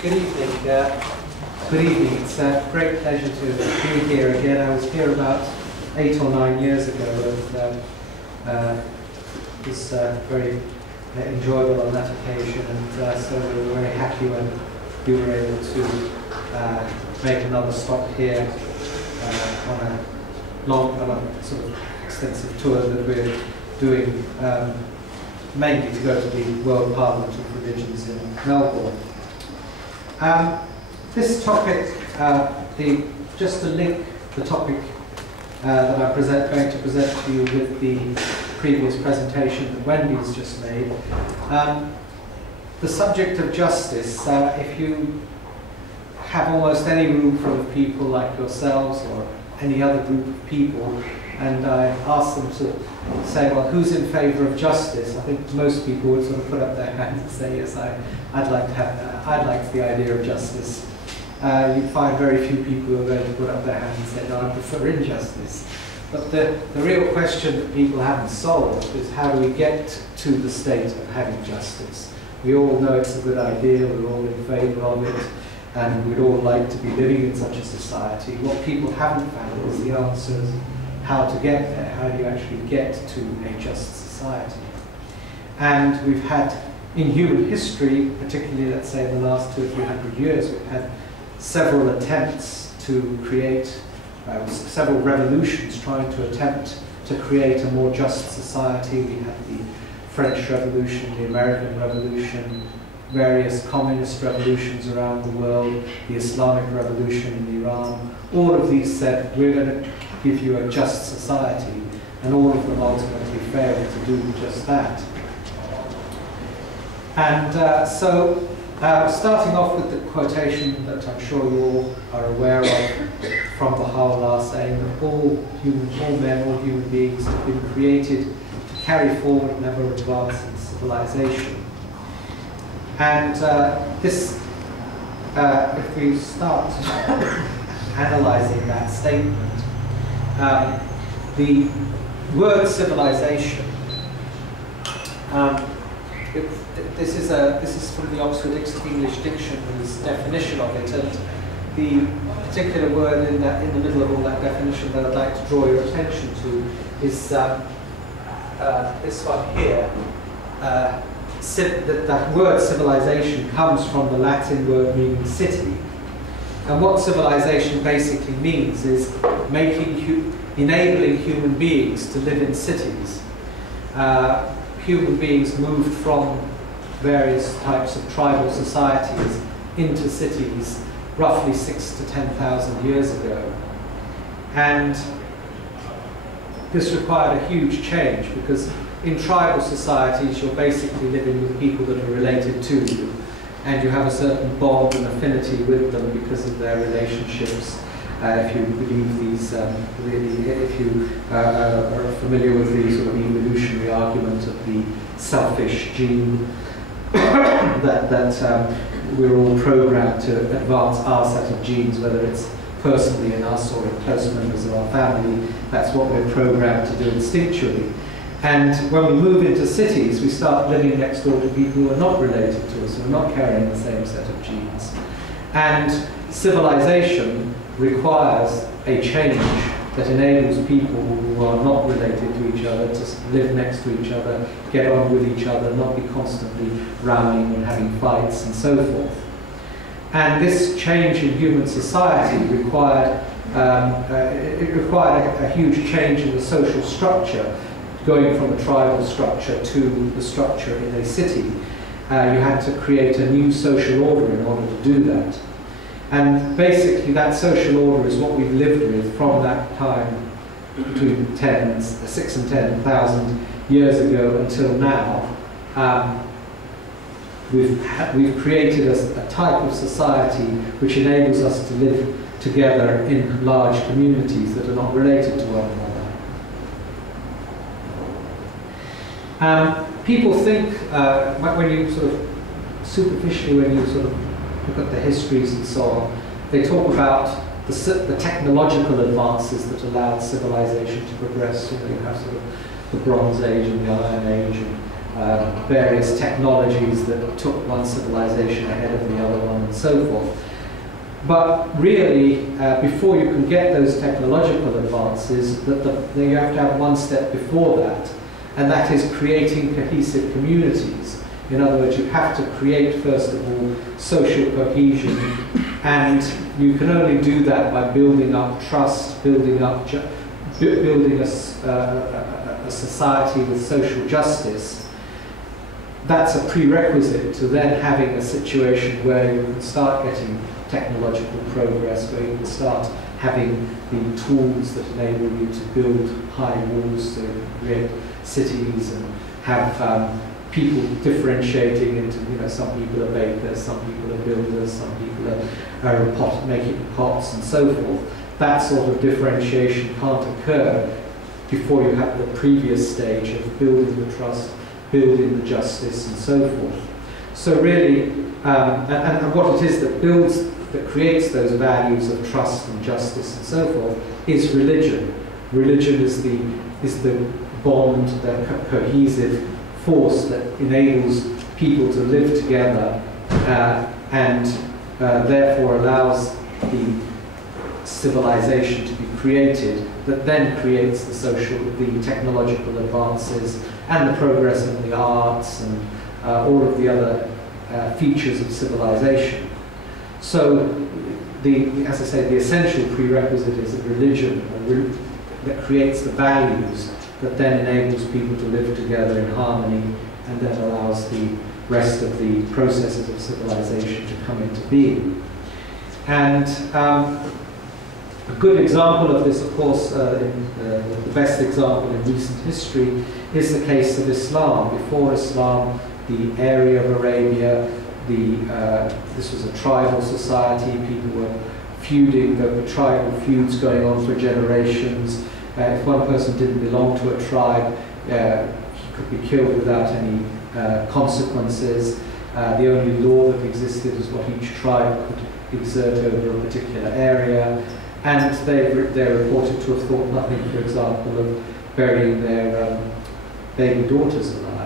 Good evening. Good evening. It's a great pleasure to be here again. I was here about 8 or 9 years ago, and it was very enjoyable on that occasion, and so we were very happy when we were able to make another stop here on a sort of extensive tour that we're doing, mainly to go to the World Parliament of Religions in Melbourne. This topic, just to link the topic that I'm going to present to you with the previous presentation that Wendy's just made, the subject of justice. If you have almost any room full of people like yourselves or any other group of people, and I ask them to say, well, who's in favour of justice? I think most people would sort of put up their hands and say, yes, I'd like the idea of justice. You'd find very few people who are going to put up their hands and say, no, I prefer injustice. But the real question that people haven't solved is, how do we get to the state of having justice? We all know it's a good idea, we're all in favour of it, and we'd all like to be living in such a society. What people haven't found is the answers how to get there. How do you actually get to a just society? And we've had, in human history, particularly, let's say, in the last 200 or 300 years, we've had several attempts to create, several revolutions trying to attempt to create a more just society. We had the French Revolution, the American Revolution, various communist revolutions around the world, the Islamic Revolution in Iran. All of these said, we're going to give you a just society, and all of them ultimately failed to do just that. And starting off with the quotation that I'm sure you all are aware of from Baha'u'llah, saying that all men, all human beings have been created to carry forward and ever advance in civilization. And if we start analysing that statement, the word civilization, this is from the Oxford English Dictionary's definition of it, and the particular word in the middle of all that definition that I'd like to draw your attention to is this one here. That word civilization comes from the Latin word meaning city. And what civilization basically means is enabling human beings to live in cities. Human beings moved from various types of tribal societies into cities roughly 6,000 to 10,000 years ago. And this required a huge change, because in tribal societies you're basically living with people that are related to you, and you have a certain bond and affinity with them because of their relationships. If you believe these, if you are familiar with the sort of evolutionary argument of the selfish gene, that we're all programmed to advance our set of genes, whether it's personally in us or in close members of our family. That's what we're programmed to do instinctually. And when we move into cities, we start living next door to people who are not related to us, who are not carrying the same set of genes. And civilization requires a change that enables people who are not related to each other to live next to each other, get on with each other, not be constantly rowing and having fights and so forth. And this change in human society required a huge change in the social structure, going from a tribal structure to the structure in a city. You had to create a new social order in order to do that. And basically that social order is what we've lived with from that time, between 6 and 10,000 years ago until now. We've created a type of society which enables us to live together in large communities that are not related to one another. People think, when you sort of superficially, when you sort of look at the histories and so on, they talk about the technological advances that allowed civilization to progress. You know, you have sort of the Bronze Age and the Iron Age, various technologies that took one civilization ahead of the other one, and so forth. But really, before you can get those technological advances, you have to have one step before that, and that is creating cohesive communities. In other words, you have to create, first of all, social cohesion, and you can only do that by building up trust, building a society with social justice. That's a prerequisite to then having a situation where you can start getting technological progress, where you can start having the tools that enable you to build high walls, to create cities, and have people differentiating into, some people are bakers, some people are builders, some people are making pots, and so forth. That sort of differentiation can't occur before you have the previous stage of building the trust, building the justice, and so forth. So really, and what it is that creates those values of trust and justice and so forth is religion. Religion is the bond, the cohesive force that enables people to live together and therefore allows the civilization to be created, that then creates the technological advances and the progress in the arts and all of the other features of civilization. So, as I say, the essential prerequisite is a religion that creates the values that then enables people to live together in harmony, and then allows the rest of the processes of civilization to come into being. And a good example of this, of course, the best example in recent history is the case of Islam. Before Islam, the area of Arabia, this was a tribal society. People were feuding. There were tribal feuds going on for generations. If one person didn't belong to a tribe, he could be killed without any consequences. The only law that existed was what each tribe could exert over a particular area. And they're reported to have thought nothing, for example, of burying their baby daughters alive.